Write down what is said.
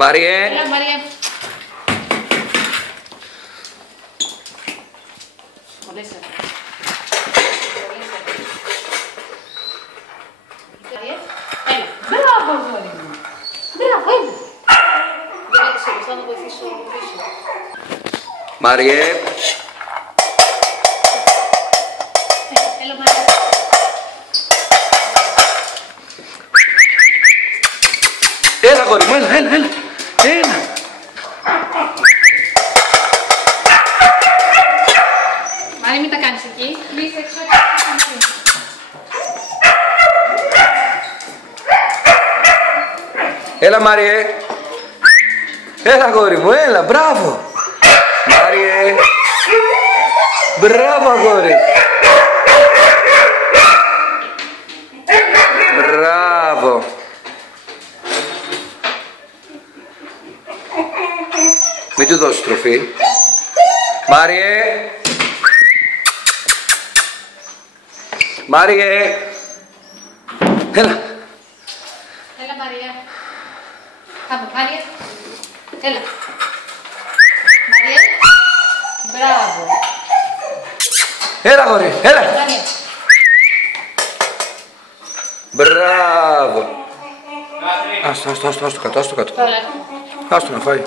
Μάριε. Έλα, Μαρία. Πολλές έφερες. Έλα. Μπράβο, αγόρι μου. Μπράβο, έλα. Δεν έτυχε μπροστά να βοηθήσω πίσω. Μάριε. Έλα, Μαρία. Έλα, αγόρι μου, έλα. Έλα. Μάρια, μην τα κάνεις εκεί. Κλείσε έξω. Έλα, Μάριε. Έλα, αγόρι μου, έλα, μπράβο. Μάριε. Μπράβο, αγόρι. Μπράβο. Μην του δώσεις τροφή. Μάριε. Μάριε. Έλα. Έλα, Μαρία. Πάμε, Μάρια. Έλα. Μαρία. Μπράβο. Έλα, αγόρι, έλα. Μαρία. Μπράβο. Άστο κάτω. Καλά. Άστο να φάει.